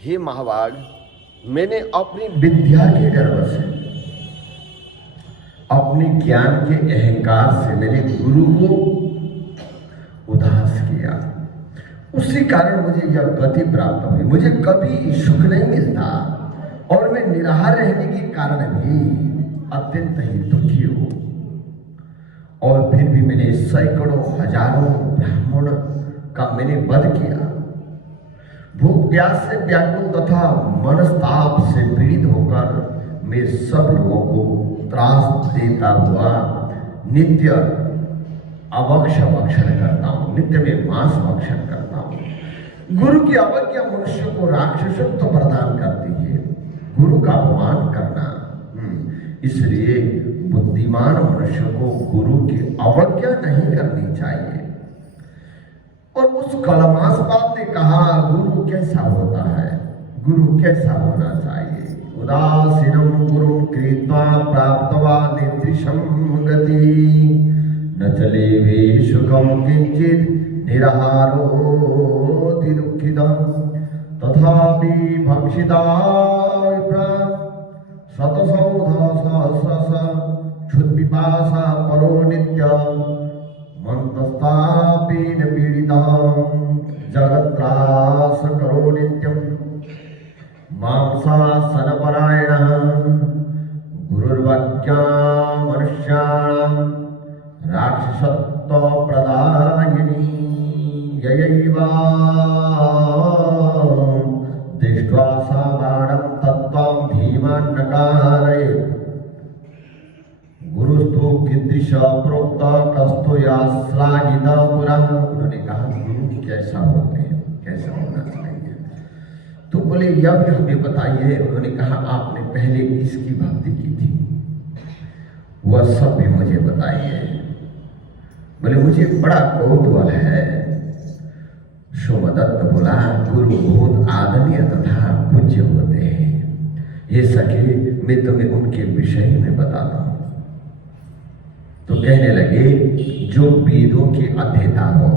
हे महाभाग, मैंने अपनी विद्या के गर्व से, अपने ज्ञान के अहंकार से मैंने गुरु को उदास किया। उसी कारण मुझे यह गति प्राप्त हुई। मुझे कभी सुख नहीं मिलता और मैं निराहार रहने के कारण भी अत्यंत ही दुखी हूं। और फिर भी मैंने सैकड़ों हजारों ब्राह्मण का मैंने वध किया। भूख प्यास से व्याकुल तथा मनस्ताप से पीड़ित होकर मैं सब लोगों को त्रास देता हुआ नित्य भक्षण करता हूँ, नित्य में मांस भक्षण करता हूँ। गुरु की अवज्ञा मनुष्य को राक्षसत्व प्रदान करती है। गुरु का अपमान करना, इसलिए बुद्धिमान मनुष्य को गुरु की अवज्ञा नहीं करनी चाहिए। और उस कलमास बाप ने कहा, गुरु कैसा होता है, गुरु कैसा होना चाहिए। उदासीनं गुरुं कृत्वा प्राप्तवा नित्यशं गति, न चले वे सुखम किंचित निराहारोति दुःखितः, तथापि भक्षिता शतसौध सहस्रश क्षुत्पिपासा परो नित्यं, मंतस्तापेन पीडितः जगत्रास करो नित्यं, मांसासनपरायणः गुरुर्वाक्या मनुष्याणां राक्षसत्व प्रदायिनी, ययैवा दृष्ट्वा सा बाणं तत्त्वं धीमान् नकारयेत्। गुरुस्तु कीदृश प्रोक्त कस्तो या श्लाघित पुरा। उन्होंने कहा, गुरु कैसा होते हैं, कैसा होना चाहिए। तो बोले, यह भी हमें बताइए। उन्होंने कहा, आपने पहले किसकी भक्ति की थी, वह सब भी मुझे बताइए। बोले, मुझे बड़ा कौतूहल है। सोमदत्त बोला, गुरु बहुत आदरणीय तथा पूज्य होते हैं। ये सके, मैं तुम्हें उनके विषय में बताता हूं। तो कहने लगे, जो वेदों के अध्येता हो,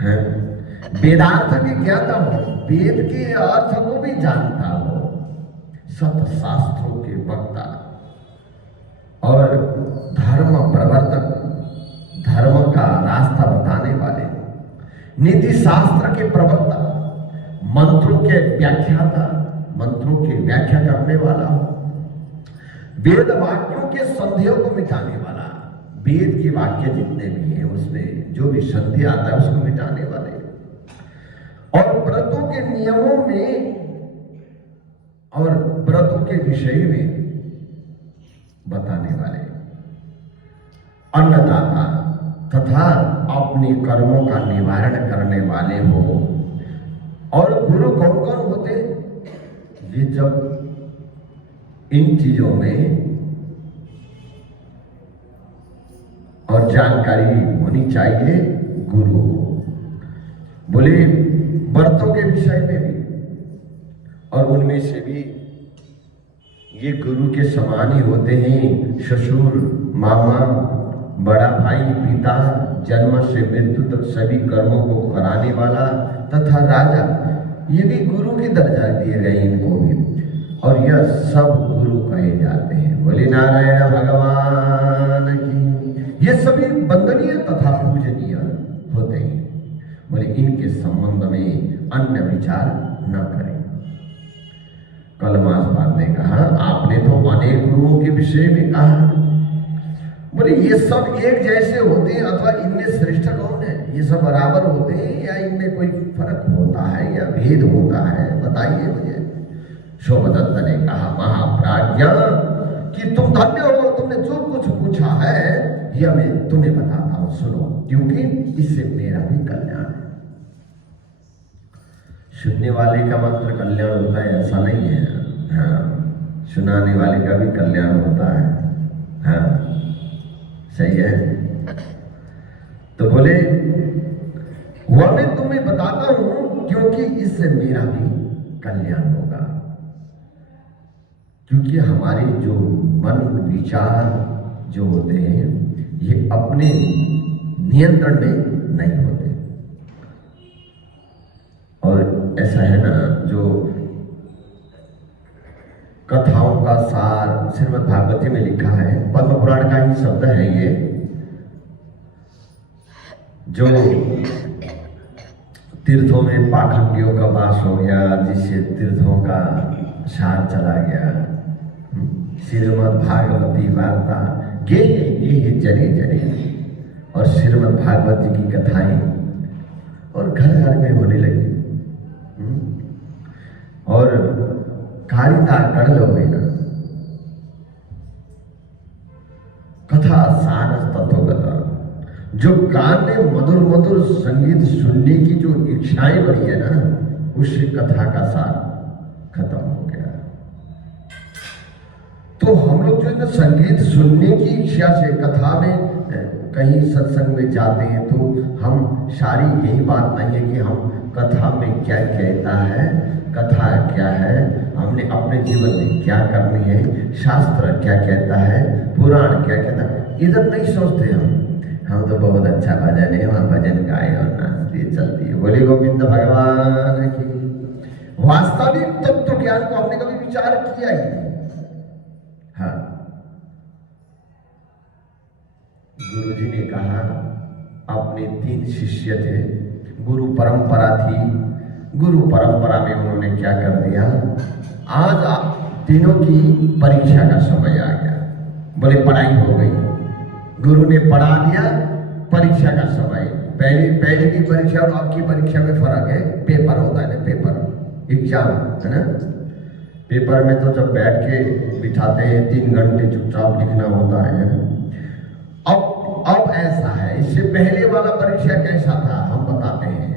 हैं, वेदार्थ के ज्ञाता हो, वेद के अर्थ को भी जानता हो, सत शास्त्रों के वक्ता और धर्म प्रवर्तक, धर्म का रास्ता बताने वाले, नीति शास्त्र के प्रवक्ता, मंत्रों के व्याख्याता, मंत्रों की व्याख्या करने वाला, वेद वाक्यों के संदेहों को मिटाने वाला, वेद के वाक्य जितने भी हैं उसमें जो भी संदेह आता है उसको मिटाने वाले, और व्रतों के नियमों में और व्रतों के विषय में बताने वाले, अन्नदाता तथा अपने कर्मों का निवारण करने वाले हो। और गुरु कौन कौन होते? ये जब इन चीजों में और जानकारी होनी चाहिए गुरु। बोले, व्रतों के विषय में भी, और उनमें से भी ये गुरु के समान ही होते हैं। ससुर, मामा, बड़ा भाई, पिता, जन्म से मृत्यु तक सभी कर्मों को कराने वाला तथा राजा, ये भी गुरु के दर्जा दिए गए इनको भी। और यह सब गुरु कहे जाते हैं। बोले नारायण भगवान की। ये सभी वंदनीय तथा पूजनीय होते हैं। बोले, इनके संबंध में अन्य विचार न करें। कलमासवाद ने कहा, आपने तो अनेक गुरुओं के विषय में कहा। बोले, ये सब एक जैसे होते हैं अथवा इनमें श्रेष्ठ कौन है? ये सब बराबर होते हैं या इनमें कोई फर्क होता है या भेद होता है? बताइए मुझे। सोमदत्त ने कहा, महाप्राज्ञ, कि तुम धन्य हो, तुमने जो कुछ पूछा है यह मैं तुम्हें बताता हूं, सुनो, क्योंकि इससे मेरा भी कल्याण है। सुनने वाले का मात्र कल्याण होता है ऐसा नहीं है, हाँ, सुनाने वाले का भी कल्याण होता है, हाँ, सही है। तो बोले, वह मैं तुम्हें बताता हूं क्योंकि इससे मेरा भी कल्याण होगा। क्योंकि हमारे जो मन विचार जो होते हैं ये अपने नियंत्रण में नहीं होते। और ऐसा है ना, जो कथाओं का सार श्रीमद् भागवत जी में लिखा है, पद्म पुराण का ही शब्द है ये, जो तीर्थों में पाखंडियों का वास हो गया, जिससे तीर्थों का सार चला गया। श्रीमद् भागवती वार्ता गे जने जने, और श्रीमद् भागवत जी की कथाएं और घर घर में होने लगी। और कारिता कर लो ना, कथा सारस तत्वगता, जो कान में मधुर मधुर संगीत सुनने की जो इच्छाएं बढ़ी है ना, उससे कथा का सार खत्म हो गया। तो हम लोग जो है ना संगीत सुनने की इच्छा से कथा में कहीं सत्संग में जाते हैं, तो हम सारी यही बात नहीं है कि हम कथा में क्या कहता है, कथा क्या है, हमने अपने जीवन में क्या करनी है, शास्त्र क्या कहता है, पुराण क्या कहता है, इधर नहीं सोचते हम तो बहुत अच्छा भजन है, वहाँ भजन गाए और नाचती चलती है, बोले गोविंद भगवान की। वास्तविक तत्व ज्ञान को हमने कभी विचार किया ही नहीं। हाँ, गुरु जी ने कहा, अपने 3 शिष्य थे, गुरु परंपरा थी, गुरु परंपरा में उन्होंने क्या कर दिया, आज तीनों की परीक्षा का समय आ गया। बोले पढ़ाई हो गई, गुरु ने पढ़ा दिया, परीक्षा का समय। पहले की परीक्षा और अब की परीक्षा में फर्क है, पेपर होता है ना, पेपर एग्जाम है ना। पेपर में तो जब बैठ के बिठाते हैं 3 घंटे चुपचाप लिखना होता है ना। अब ऐसा है, इससे पहले वाला परीक्षा कैसा था हम बताते हैं।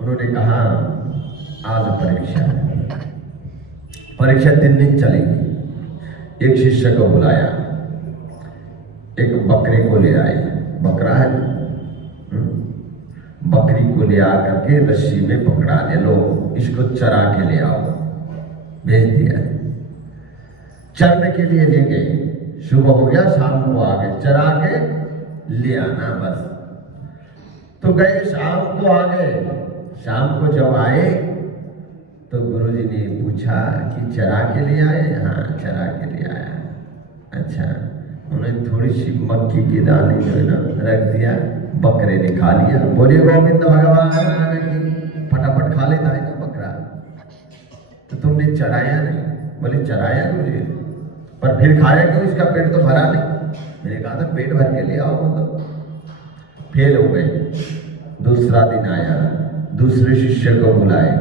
उन्होंने कहा आज परीक्षा 3 दिन चलेगी। एक शिष्य को बुलाया, एक बकरे को ले आए, बकरा है, बकरी को ले आकर के रस्सी में पकड़ा दे, लो इसको चरा के ले आओ। भेज दिया, चरने के लिए ले गए। सुबह हो गया, शाम को आ गए, चरा के ले आना बस। तो गए, शाम को आ गए। शाम को जब आए तो गुरुजी ने पूछा कि चरा के लिए आए? हाँ, चरा के लिए आया। अच्छा, उन्हें थोड़ी सी मक्की की दाने जो है ना रख दिया, बकरे ने खा लिया। बोले गोविंद भगवान की। फटाफट खा लेता है ना बकरा, तो तुमने चराया नहीं? बोले चराया गुरुजी, पर फिर खाया क्यों? इसका पेट तो भरा नहीं। मैंने कहा था पेट भर के ले आओ, मतलब फेल हो गए। दूसरा दिन आया, दूसरे शिष्य को बुलाए,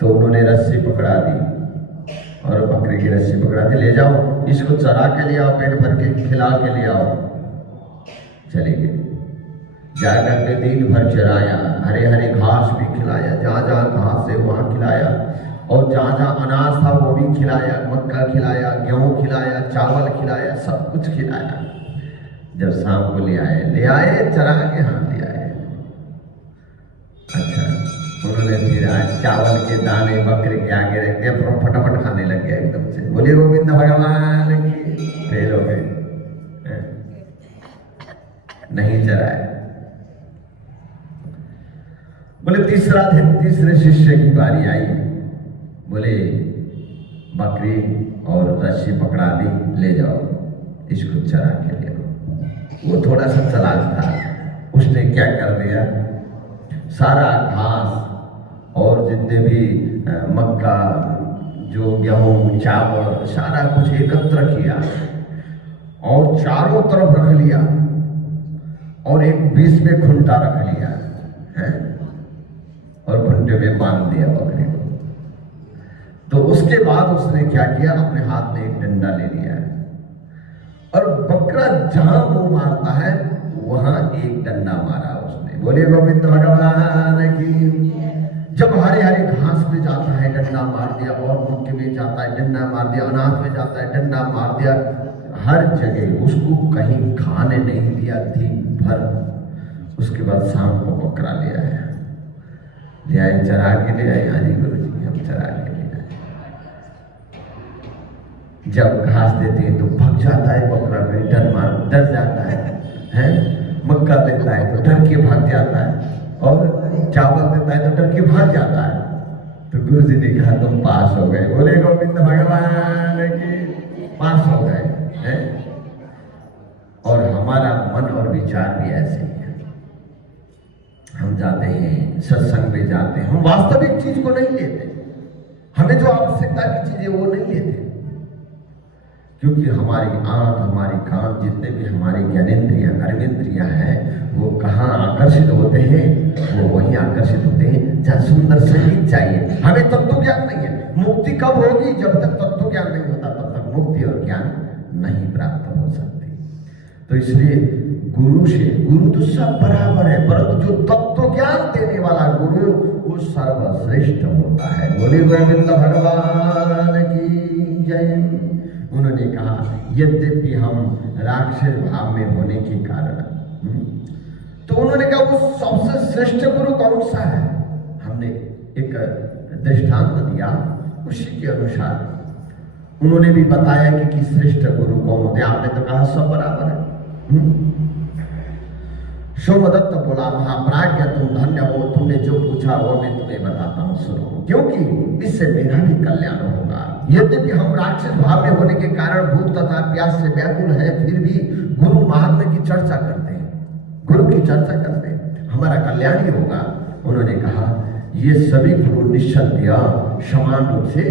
तो उन्होंने रस्सी पकड़ा दी और बकरे की रस्सी पकड़ा दी, ले जाओ इसको चरा के ले आओ, पेट भर के खिला के ले आओ। चले गए, जाकर के दिन भर चराया, हरे हरे घास भी खिलाया, जहाँ जहाँ घास है वहाँ खिलाया, और जहाँ जहाँ अनाज था वो भी खिलाया, मक्का खिलाया, गेहूँ खिलाया, चावल खिलाया, सब कुछ खिलाया। जब शाम को ले आए चरा के, हाँ ले आए। अच्छा, उन्होंने फिर आज चावल के दाने बकरे के आगे रख दिया, फटाफट खाने लग गया एकदम से। बोले गोविंद भगवान की। फेल हो गए, नहीं चराया। बोले तीसरा दिन, तीसरे शिष्य की बारी आई। बोले बकरी और रस्सी पकड़ा दी, ले जाओ इसको चरा के ले आओ। वो थोड़ा सा चालाक था, उसने क्या कर दिया, सारा घास और जितने भी मक्का, जो गेहूं, चावल, सारा कुछ एकत्र किया और चारों तरफ रख लिया, और एक बीच में खुंटा रख लिया है, और खुंटे में बांध दिया बकरी को। तो उसके बाद उसने क्या किया, अपने हाथ में एक डंडा ले लिया, और बकरा जहां मुंह मारता है वहां एक डंडा मारा उसने। बोले गोविंद भगवान की। जब हरे हरे घास में जाता है डंडा मार दिया, और मक्के में जाता है डंडा मार दिया, अनाज में जाता है डंडा मार दिया, हर जगह उसको कहीं खाने नहीं दिया दिन भर। उसके बाद शाम को बकरा ले आए, चरा के ले आए। हाँ जी गुरु जी, हम चरा के ले आए। जब घास देते हैं तो भग जाता है बकरा, में डर जाता है? मक्का देता है तो डर के भाग जाता है, और चावल देता है तो डर के भाग जाता है। तो गुरु जी ने कहा तुम पास हो गए। बोले गोविंद भगवान की, पास हो गए हैं। और हमारा मन और विचार भी ऐसे ही है। हम जाते हैं सत्संग में जाते हैं, हम वास्तविक चीज को नहीं लेते, हमें जो आवश्यकता की चीज है वो नहीं लेते, क्योंकि हमारी आंख, हमारी कान, जितने भी हमारे ज्ञानेंद्रियां, कर्मेंद्रियां हैं, वो कहाँ आकर्षित होते हैं? वो वहीं आकर्षित होते हैं जहाँ सुंदर संगीत चाहिए। हमें तत्व ज्ञान नहीं है। मुक्ति कब होगी? जब तक तत्व ज्ञान नहीं होता तब तक मुक्ति और ज्ञान नहीं प्राप्त हो सकती। तो इसलिए गुरु तो सब बराबर है, परंतु जो तत्व ज्ञान देने वाला गुरु वो सर्वश्रेष्ठ होता है। बोले गोविंद भगवान की जय। उन्होंने कहा यद्यपि हम राक्षस भाव में होने के कारण, तो उन्होंने कहा वो सबसे श्रेष्ठ गुरु कौन सा है? हमने एक दृष्टांत दिया, उसी के अनुसार उन्होंने भी बताया कि श्रेष्ठ गुरु कौन होते। आपने तो कहा सब बराबर है। सोमदत्त बोला महाप्राज्ञ तुम धन्य हो, तुमने जो पूछा वो मैं तुम्हें बताता हूँ, सुनो, क्योंकि इससे मेरा भी कल्याण होगा। यद्यपि हम राक्षस भाव में होने के कारण भूख तथा प्यास से व्याकुल है, फिर भी गुरु महात्मा की चर्चा करते हैं, गुरु की चर्चा करते हैं, हमारा कल्याण ही होगा। उन्होंने कहा ये सभी गुरु निस्संदेह समान रूप से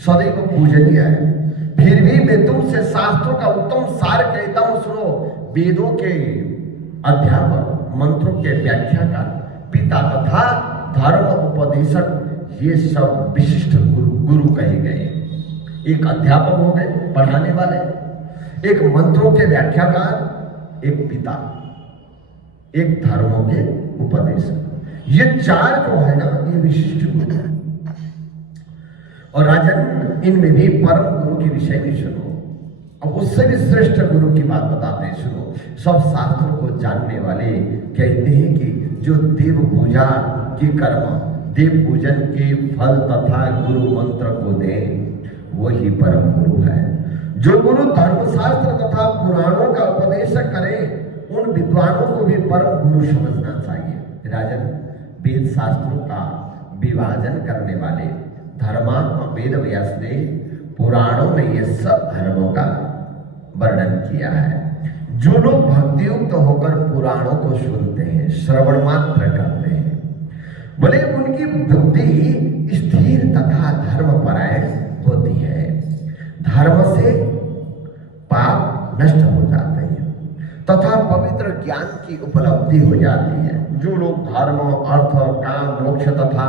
सदैव पूजनीय है, फिर भी मैं तुमसे शास्त्रों का उत्तम सार कहता हूँ, सुनो। वेदों के अध्यापक, मंत्रों के व्याख्याकार, पिता तथा धर्म उपदेशक, ये सब विशिष्ट गुरु कहे गए। एक अध्यापक हो गए, पढ़ाने वाले, एक मंत्रों के व्याख्याकार, एक पिता, एक धर्मों के उपदेशक। ये चार जो है ना, ये विशिष्ट गुरु है। और राजन, इनमें भी परम गुरु के विषय में सुनो। अब उससे भी श्रेष्ठ गुरु की बात बताते हैं, सुनो। सब शास्त्रों को जानने वाले कहते हैं कि जो देव पूजा के कर्म, देव पूजन के फल तथा गुरु मंत्र को दे, वही परम गुरु है। जो गुरु धर्मशास्त्र तथा पुराणों का उपदेश करे, उन विद्वानों को भी परम गुरु समझना चाहिए। राजन, वेद शास्त्रों का विभाजन करने वाले धर्मात्मा वेद व्यास ने पुराणों में ये सब धर्मों का वर्णन किया है। जो लोग भक्तियुक्त होकर पुराणों को सुनते हैं, श्रवण मात्र करते हैं, बोले उनकी बुद्धि स्थिर तथा धर्मपरायण होती है। धर्म से पाप नष्ट हो जाते हैं तथा पवित्र ज्ञान की उपलब्धि हो जाती है। जो लोग धर्म, अर्थ, काम, मोक्ष तथा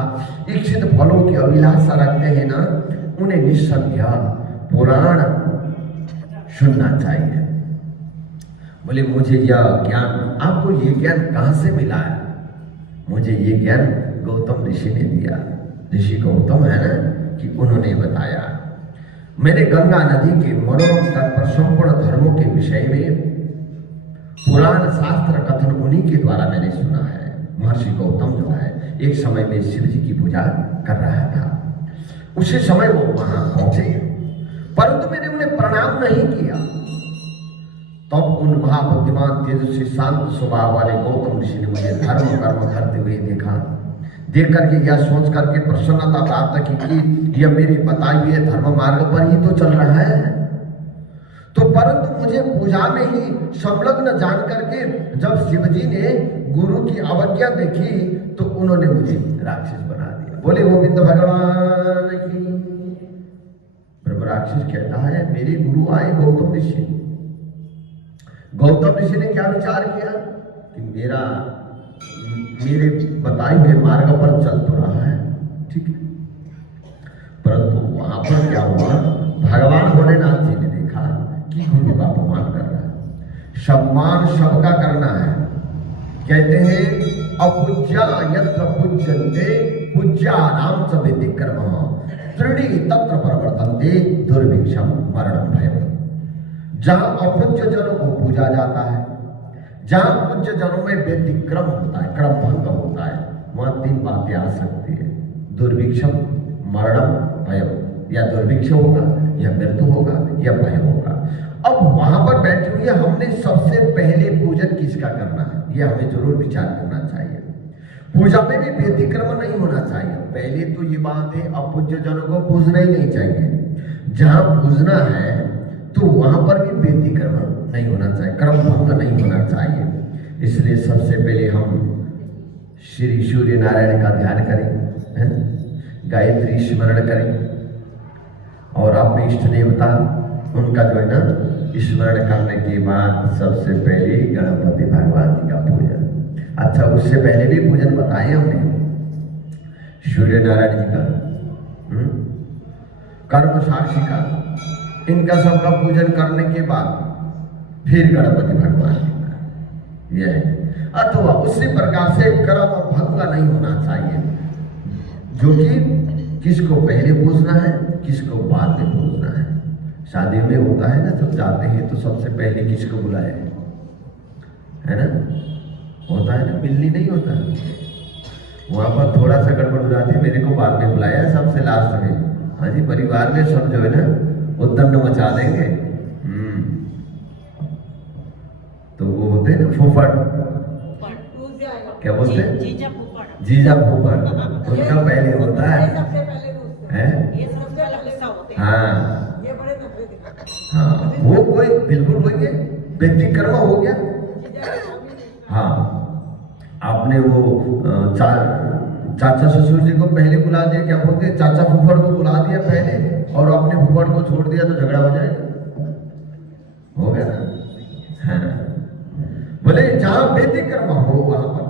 इच्छित फलों की अभिलाषा रखते हैं ना, उन्हें निस्संदेह पुराण सुनना चाहिए। बोले मुझे यह ज्ञान, आपको ये ज्ञान कहाँ से मिला है? मुझे ये ज्ञान गौतम ऋषि ने दिया। ऋषि गौतम है ना, कि उन्होंने बताया। मैंने गंगा नदी के मनोरम तट पर संपूर्ण धर्मों के विषय में पुराण शास्त्र कथन उन्हीं के द्वारा मैंने सुना है। महर्षि गौतम जो है, एक समय में शिव जी की पूजा कर रहा था। उसी समय वो वहां पहुंचे, परंतु मैंने उन्हें प्रणाम नहीं किया। तब उन महाबुद्धिमान, तेजस्वी, शांत स्वभाव वाले गौतम ऋषि ने मुझे धर्म कर्म करते हुए देखा। देख करके यह सोच करके प्रसन्नता प्राप्त की कि यह मेरे बताए हुए धर्म मार्ग पर ही तो चल रहा है। तो परंतु मुझे पूजा में ही संलग्न जान करके जब शिवजी ने गुरु की अवज्ञा देखी, तो उन्होंने मुझे राक्षस बना दिया। बोले गोविंद भगवान की। ब्रह्म राक्षस कहता है, मेरे गुरु आए गौतम ऋषि। गौतम ऋषि ने क्या विचार किया कि मेरे बताए हुए मार्ग पर चल तो रहा है, ठीक है, परंतु वहां पर क्या हुआ, भगवान भोलेनाथ जी ने देखा कि गुरु का अपमान कर रहा है। सम्मान सबका करना है। कहते हैं अपूज्या यत्र पूज्यन्ते पूज्या नाम च व्यतिक्रमः त्रीणि तत्र प्रवर्तन्ते दुर्भिक्षम मरणं भयम्। जहां अपूज्य जनों को पूजा जाता है, जहां पूज्य जनों में व्यतिक्रम होता है, क्रम भंग होता है, वहां तीन बातें आ सकती है, दुर्भिक्षम, मरणम, भयम। या दुर्भिक्ष होगा, या मृत्यु होगा, या भय होगा। अब वहां पर बैठे हुए हमने सबसे पहले पूजन किसका करना है, यह हमें जरूर विचार करना चाहिए। पूजा में भी व्यतिक्रम नहीं होना चाहिए। पहले तो ये बात है, अपूज्य जनों को पूजना ही नहीं चाहिए। जहां पूजना है तो वहां पर भी व्यतिक्रम नहीं होना चाहिए, क्रम भंग नहीं होना चाहिए। इसलिए सबसे पहले हम श्री सूर्य नारायण का ध्यान करें, गायत्री स्मरण करें और अपने इष्ट देवता उनका जो है ना स्मरण करने के बाद सबसे पहले गणपति भगवान जी का पूजन। अच्छा, उससे पहले भी पूजन बताए हमने सूर्य नारायण जी का, कर्म साक्षी का, इनका सबका पूजन करने के बाद फिर गणपति भगवान जी का यह है। अथवा उसी प्रकार से कर्म भंग नहीं होना चाहिए, जो कि किसको पहले पूजना है किसको बाद में पूजना है। शादी में होता है ना, जब जाते हैं तो सबसे पहले किसको बुलाए, है ना, होता है ना, मिलनी नहीं होता। वहां पर थोड़ा सा गड़बड़ हो जाती है, मेरे को बाद में बुलाया सबसे लास्ट में। हाँ जी, परिवार में सब जो है ना उद्दंड मचा देंगे। तो वो होते हैं ना फूफड़, क्या बोलते हैं, जीजा फूफड़, उनका पहले होता है। हाँ हाँ, वो कोई बिल्कुल वही है, व्यतिक्रम हो गया। हाँ, आपने वो चाचा ससुर जी को पहले बुला दिया, क्या बोलते हैं, चाचा फूफड़ को बुला दिया पहले, और अपने फूफड़ को छोड़ दिया तो झगड़ा हो जाएगा, हो गया ना। हाँ, बोले जहां व्यतिक्रम हो वहां पर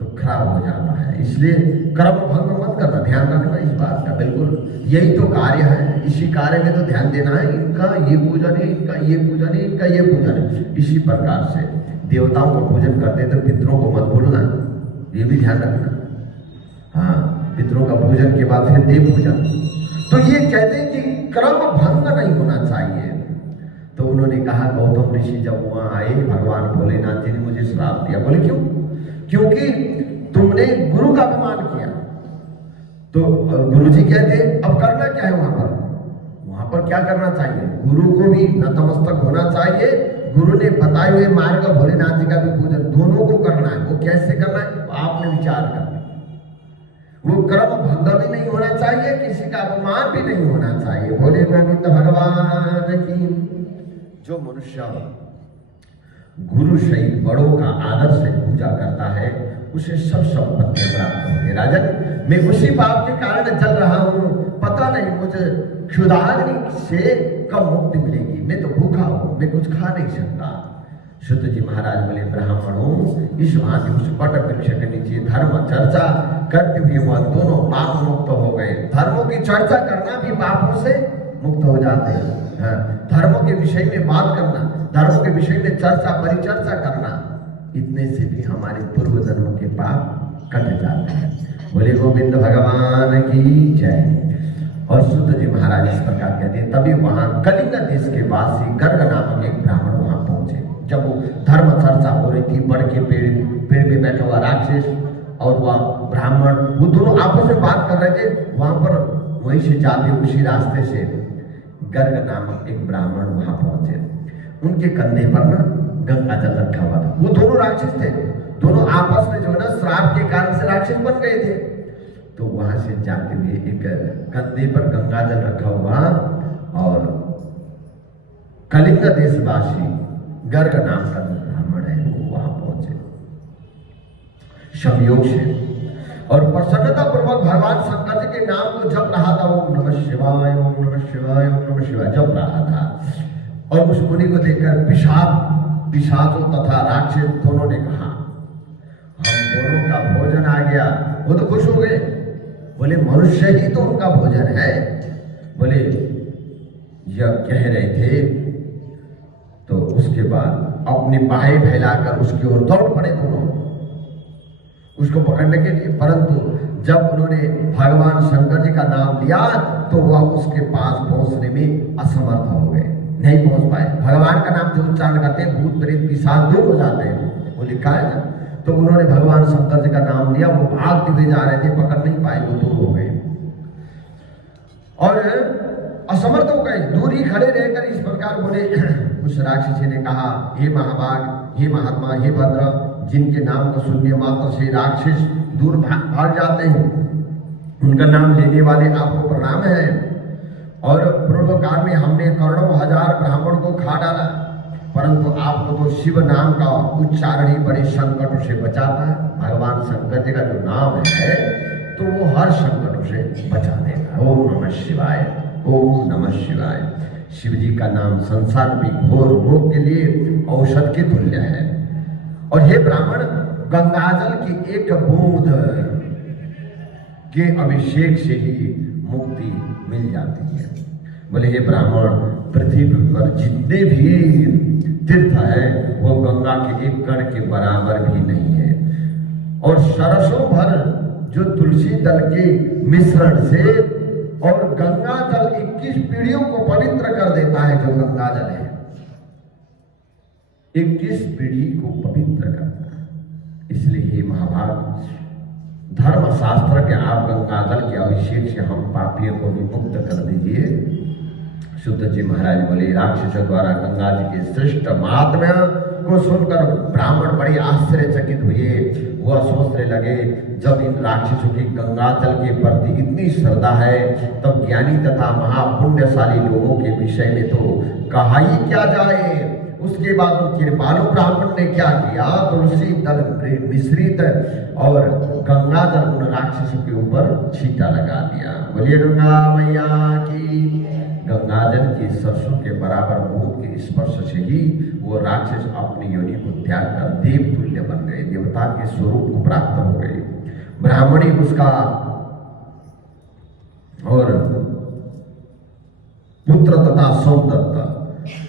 तो खराब हो जाता है। इसलिए कर्म भंग मत करना, ध्यान रखना इस बात का। बिल्कुल यही तो कार्य है, इसी कार्य में तो ध्यान देना है। इनका ये पूजन है, इनका ये पूजन है, इनका ये पूजन है। इसी प्रकार से देवताओं का पूजन करते हैं तो पितरों को मत भूलना, ये भी ध्यान रखना। हाँ, पितरों का पूजन के बाद फिर देव पूजन। तो ये कहते हैं कि क्रम भंग नहीं होना चाहिए। तो उन्होंने कहा, गौतम ऋषि जब वहां आए, भगवान भोलेनाथ जी ने मुझे श्राप दिया। बोले क्यों? क्योंकि तुमने गुरु का अपमान किया। तो गुरु जी कहते अब करना क्या है वहां पर? वहां पर क्या करना चाहिए? गुरु को भी नतमस्तक होना चाहिए। गुरु ने बताए हुए मार्ग भोलेनाथ जी का भी पूजन दोनों को करना है। वो कैसे करना है आपने विचार करना। वो कर्म भंग भी नहीं होना चाहिए, किसी का अपमान भी नहीं होना चाहिए। बोले गोविंद भगवान की। जो मनुष्य गुरु सहित बड़ों का आदर से पूजा करता है उसे सब संपत्ति प्राप्त होती है। राजन, मैं उसी पाप के कारण चल रहा हूँ, पता नहीं मुझे क्षुधाग्नि से कब मुक्ति मिलेगी। मैं तो भूखा हूँ, मैं कुछ खा नहीं सकता। शुद्ध जी महाराज बोले, ब्राह्मणों, इस भांति उस वट वृक्ष के नीचे धर्म चर्चा करते हुए वह दोनों पाप मुक्त हो गए। धर्मों की चर्चा करना भी पापों से मुक्त हो जाते हैं। धर्मों के विषय में बात करना, धर्मों के विषय में चर्चा परिचर्चा करना, इतने से भी हमारे पूर्व जन्म के पाप कट जाते हैं। बोले गोविंद भगवान की जय। और शुद्ध जी महाराज इस प्रकार कहते हैं। तभी वहां कलिंग देश के वासी गर्ग नामक एक ब्राह्मण वहां पहुंचे। जब वो धर्म चर्चा हो रही थी, बड़ के पेड़ में बैठा हुआ राक्षस और वह ब्राह्मण, वो दोनों आपस में बात कर रहे थे। वहां पर वहीं से जाते उसी रास्ते से गर्ग नामक एक ब्राह्मण वहां पहुंचे। उनके कंधे पर ना गंगा जल रखा हुआ था। वो दोनों राक्षस थे, दोनों आपस में जो है ना श्राप के कारण से राक्षस बन गए थे। तो वहां से जाते हुए एक कंधे पर गंगा जल रखा हुआ और कलिंग देशवासी गर्ग नाम का ब्राह्मण है वो वहां पहुंचे संयोग से, और प्रसन्नता पूर्वक भगवान शंकर जी के नाम को जप रहा था। ओम नमः शिवाय, ओम नमः शिवाय, ओम नमः शिवाय जप रहा था। और उस मुनि को देखकर पिशाचों तथा राक्षस दोनों ने कहा, हम दोनों का भोजन आ गया। वो तो खुश हो गए, बोले मनुष्य ही तो उनका भोजन है। बोले यह कह रहे थे तो उसके बाद अपनी बाहें फैलाकर उसकी ओर दौड़ पड़े दोनों उसको पकड़ने के लिए। परंतु जब उन्होंने भगवान शंकर जी का नाम लिया तो वह उसके पास पहुंचने में असमर्थ हो गए, नहीं पहुंच पाए। भगवान का नाम जो उच्चारण करते हैं भूत प्रेत पिशाच दूर हो जाते हैं, वो लिखा है ना। तो उन्होंने भगवान शंकर जी का नाम लिया, वो भागते हुए जा रहे थे, पकड़ नहीं पाए, वो दूर हो गए और असमर्थ हो गए। दूर ही खड़े रहकर इस प्रकार बोले। उस राक्षसी ने कहा, हे महाभाग, हे महात्मा, हे भद्र, जिनके नाम को सुनने मात्र से राक्षस दूर भाग जाते हैं, उनका नाम लेने वाले आपको प्रणाम है। और पूर्व काल में हमने करोड़ों हजार ब्राह्मण को खा डाला, परंतु आपको तो शिव नाम का उच्चारण ही बड़े संकटों से बचाता है। भगवान शंकर जी का जो नाम है तो वो हर संकटों से बचा देगा। ओम नमः शिवाय, ओम नमः शिवाय। शिव जी का नाम संसार में घोर रोग के लिए औषध के तुल्य है। और हे ब्राह्मण, गंगाजल की एक बूंद के अभिषेक से ही मुक्ति मिल जाती है। बोले हे ब्राह्मण, पृथ्वी पर जितने भी तीर्थ है वो गंगा के एक कण के बराबर भी नहीं है। और सरसों भर जो तुलसी दल के मिश्रण से और गंगा जल 21 पीढ़ियों को पवित्र कर देता है। जो गंगा जल है 21 पीढ़ी को पवित्र करता है। इसलिए हे महाभाग, धर्मशास्त्र के आप गंगा जल के अभिषेक से हम पापियों को भी मुक्त कर दीजिए। शुद्ध जी महाराज बोले, राक्षसों द्वारा गंगा जी के श्रेष्ठ महात्म्य को सुनकर ब्राह्मण बड़े आश्चर्यचकित हुए। वह सोचने लगे, जब इन राक्षसों की गंगा जल के प्रति इतनी श्रद्धा है, तब ज्ञानी तथा महापुण्यशाली लोगों के विषय में तो कहा ही क्या जाए। उसके बाद उन कृपालु ब्राह्मण ने क्या किया, तुलसी दल मिश्रित और गंगा जल उन राक्षसों के ऊपर छींटा लगा दिया। बोलिए गंगा मैया की। गंगा जल के सरसों के बराबर बूंद के स्पर्श से ही वो राक्षस अपनी योनि को त्याग कर देव तुल्य बन गए, देवता के स्वरूप को प्राप्त हो गए। ब्राह्मणी उसका और पुत्र तथा सोमदत्त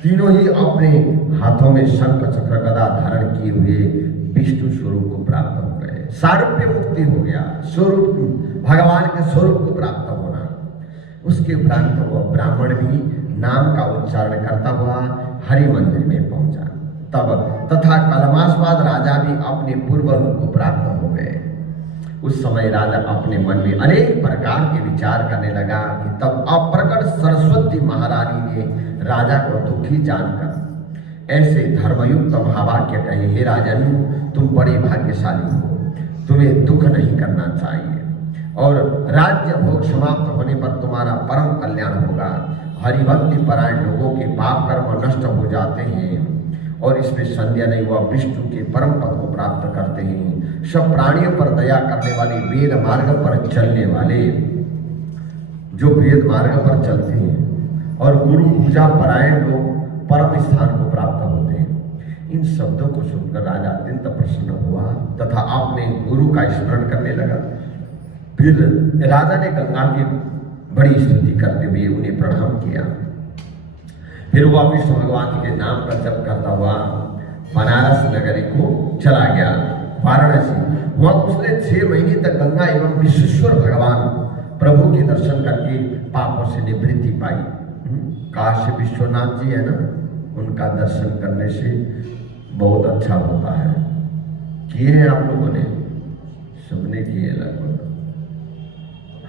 तीनों ही अपने हाथों में शंख चक्र गदा धारण किए हुए विष्णु स्वरूप को प्राप्त हो गए। सारूप्य मुक्ति हो गया, स्वरूप भगवान के स्वरूप को प्राप्त होना। उसके उपरांत वह ब्राह्मण भी नाम का उच्चारण करता हुआ हरि मंदिर में पहुंचा। तब तथा कलमास्वाद राजा भी अपने पूर्व रूप को प्राप्त हो गए। उस समय राजा अपने मन में अनेक प्रकार के विचार करने लगा कि तब अप्रकट सरस्वती महारानी ने राजा को दुखी जानकर ऐसे धर्मयुक्त महावाक्य कहे, हे राजन, तुम बड़े भाग्यशाली हो, तुम्हें दुख नहीं करना चाहिए और राज्य भोग समाप्त होने पर तुम्हारा परम कल्याण होगा। हरिभक्ति परायण लोगों के पाप कर्म नष्ट हो जाते हैं और इसमें संदेह नहीं, वह विष्णु के परम पद को प्राप्त करते हैं। सब प्राणियों पर दया करने वाले, वेद मार्ग पर चलने वाले, जो वेद मार्ग पर चलते हैं और गुरु पूजा परायण लोग परम स्थान को प्राप्त होते हैं। इन शब्दों को सुनकर राजा अत्यंत प्रसन्न हुआ तथा अपने गुरु का स्मरण करने लगा। फिर राजा ने गंगा की बड़ी स्तुति करते हुए उन्हें प्रणाम किया। फिर वह विष्णु भगवान के नाम का जप करता हुआ बनारस नगरी को चला गया, वाराणसी। वहां उसने 6 महीने तक गंगा एवं विश्वेश्वर भगवान प्रभु के दर्शन करके पापों से निवृत्ति पाई। काशी विश्वनाथ जी है ना, उनका दर्शन करने से बहुत अच्छा होता है। किए हैं आप लोगों ने? सबने किए लगभग।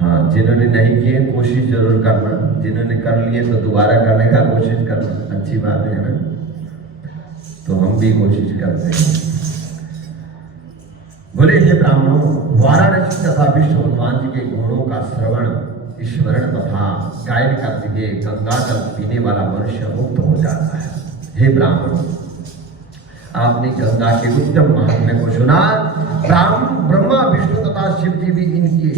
हाँ, जिन्होंने नहीं किए कोशिश जरूर करना, जिन्होंने कर लिए तो दोबारा करने का कोशिश करना, अच्छी बात है ना। तो हम भी कोशिश करते हैं। बोले हे ब्राह्मणों, वाराणसी तथा विष्णु भगवान जी के गुणों का श्रवण, स्मरण तथा गायन करते हुए गंगा जल पीने वाला मनुष्य मुक्त हो जाता है। हे ब्राह्मणों, आपने गंगा के उत्तम महात्म्य को सुना। ब्रह्मा विष्णु तथा शिव जी भी इनके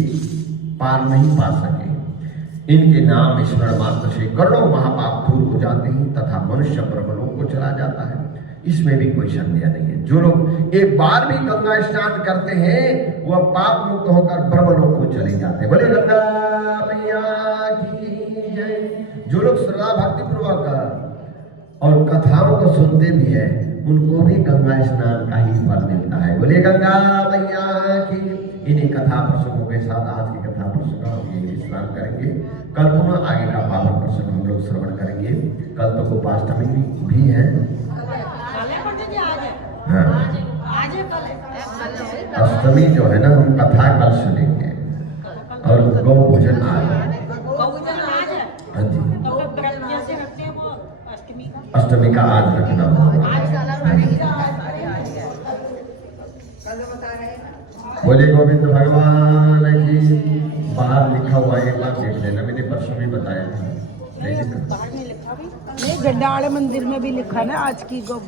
पार नहीं पा सके। इनके नाम स्मरण मात्र से करोड़ों महापाप दूर हो जाते हैं तथा मनुष्य ब्रह्मलोक को चला जाता है। इसमें भी कोई संदेह नहीं है। जो लोग एक बार भी गंगा स्नान करते हैं वह पाप मुक्त होकर ब्रह्मलोक को चले जाते हैं। बोले गंगा मैया की जय। जो लोग श्रद्धा भक्ति पूर्वक और कथाओं को सुनते भी हैं उनको भी गंगा स्नान का ही फल मिलता है। बोले गंगा मैया की। इन्हीं कथा प्रसंगों के साथ आज की कथा प्रसंग हम ये स्नान करेंगे। कल पुनः आगे का पावन प्रसंग हम लोग श्रवण करेंगे। कल तो गोपाष्टमी भी है। हाँ, अष्टमी जो है ना, हम कथा कल सुनेंगे और गौ भोजन आज। हाँ जी, अष्टमी का आज रखना होगा। बोले गोविंद भगवान की। बाहर लिखा हुआ है, एक बार देख लेना, मैंने परसों भी बताया था। नहीं लिखा? नहीं, जंडाल मंदिर में भी लिखा ना आज की गो